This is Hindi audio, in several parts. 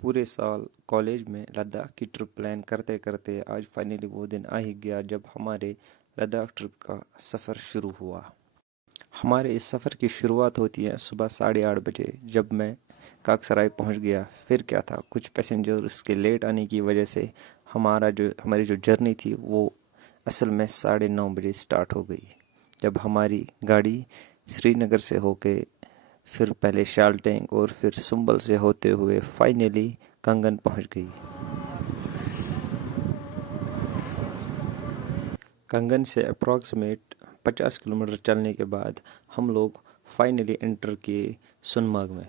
पूरे साल कॉलेज में लद्दाख की ट्रिप प्लान करते करते आज फाइनली वो दिन आ ही गया जब हमारे लद्दाख ट्रिप का सफ़र शुरू हुआ। हमारे इस सफ़र की शुरुआत होती है सुबह 8:30 बजे जब मैं काकसराय पहुंच गया। फिर क्या था, कुछ पैसेंजर्स के लेट आने की वजह से हमारी जो जर्नी थी वो असल में 9:30 बजे स्टार्ट हो गई। जब हमारी गाड़ी श्रीनगर से होके फिर पहले शालटेंग और फिर सुंबल से होते हुए फाइनली कंगन पहुंच गई। कंगन से अप्रॉक्सीमेट 50 किलोमीटर चलने के बाद हम लोग फाइनली एंटर किए सोनमर्ग में।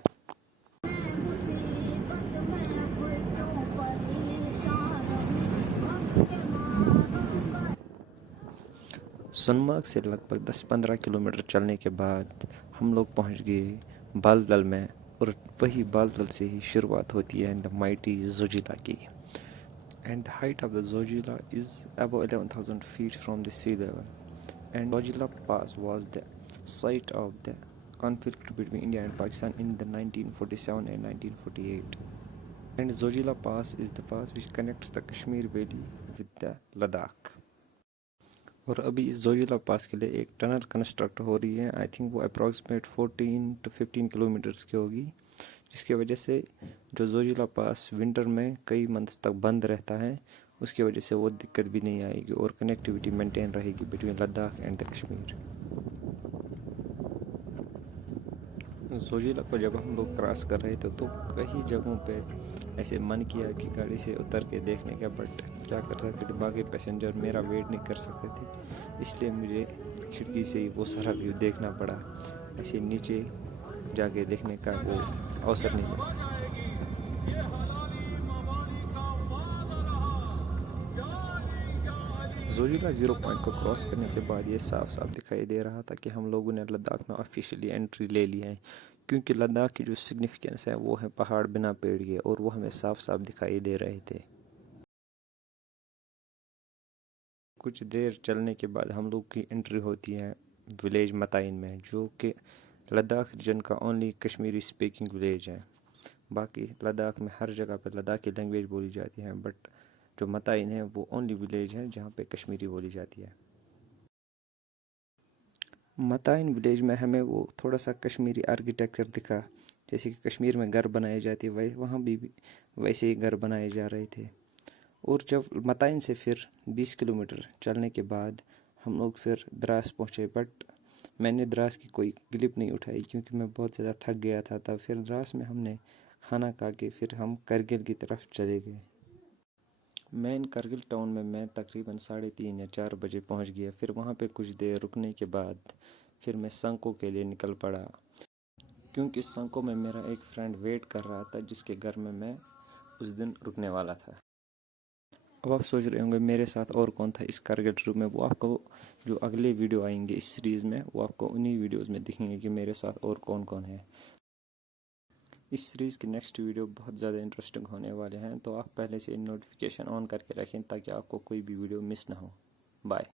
सोनमर्ग से लगभग 10-15 किलोमीटर चलने के बाद हम लोग पहुंच गए बालतल में, और वही बालतल से ही शुरुआत होती है द माइटी जोजिला की। And the height of the Zojila is above 11,000 feet from the sea level. And Zojila Pass was the site of the conflict between India and Pakistan in the 1947 and 1948. And Zojila Pass is the pass which connects the Kashmir Valley with the Ladakh. और अभी इस जोजिला पास के लिए एक टनल कंस्ट्रक्ट हो रही है। आई थिंक वो अप्रॉक्सीमेट 14 to 15 किलोमीटर्स की होगी, जिसकी वजह से जो जोजिला पास विंटर में कई मंथ्स तक बंद रहता है, उसकी वजह से वो दिक्कत भी नहीं आएगी और कनेक्टिविटी मेंटेन रहेगी between Ladakh and the Kashmir. Zoji La को जब हम लोग क्रॉस कर रहे थे तो कई जगहों पे ऐसे मन किया कि गाड़ी से उतर के देखने का, बट क्या कर सकते थे, बाकी पैसेंजर मेरा वेट नहीं कर सकते थे, इसलिए मुझे खिड़की से ही वो सारा व्यू देखना पड़ा। ऐसे नीचे जाके देखने का वो अवसर नहीं मिला। जोजिला 0 पॉइंट को क्रॉस करने के बाद ये साफ साफ दिखाई दे रहा था कि हम लोगों ने लद्दाख में ऑफिशियली एंट्री ले ली है, क्योंकि लद्दाख की जो सिग्निफिकेंस है वो है पहाड़ बिना पेड़ के, और वो हमें साफ साफ दिखाई दे रहे थे। कुछ देर चलने के बाद हम लोग की एंट्री होती है विलेज मताइन में, जो कि लद्दाख रीजन का ओनली कश्मीरी स्पीकिंग विलेज है। बाकी लद्दाख में हर जगह पे लद्दाखी लैंग्वेज बोली जाती है, बट जो मताइन है वो ओनली विलेज है जहाँ पे कश्मीरी बोली जाती है। मताइन विलेज में हमें वो थोड़ा सा कश्मीरी आर्किटेक्चर दिखा, जैसे कि कश्मीर में घर बनाए जाते हैं वही वहाँ भी वैसे ही घर बनाए जा रहे थे। और जब मताइन से फिर 20 किलोमीटर चलने के बाद हम लोग फिर द्रास पहुँचे, बट मैंने द्रास की कोई क्लिप नहीं उठाई क्योंकि मैं बहुत ज़्यादा थक गया था। तब फिर द्रास में हमने खाना खा के फिर हम करगिल की तरफ चले गए। मेन करगिल टाउन में मैं तकरीबन 3:30 या 4 बजे पहुंच गया। फिर वहां पे कुछ देर रुकने के बाद फिर मैं संको के लिए निकल पड़ा, क्योंकि संको में मेरा एक फ्रेंड वेट कर रहा था जिसके घर में मैं उस दिन रुकने वाला था। अब आप सोच रहे होंगे मेरे साथ और कौन था इस कारगिल ट्रिप में। वो आपको जो अगले वीडियो आएंगे इस सीरीज़ में वो आपको उन्हीं वीडियोज़ में दिखेंगे कि मेरे साथ और कौन कौन है। इस सीरीज़ की नेक्स्ट वीडियो बहुत ज़्यादा इंटरेस्टिंग होने वाले हैं, तो आप पहले से नोटिफिकेशन ऑन करके रखें ताकि आपको कोई भी वीडियो मिस ना हो। बाय।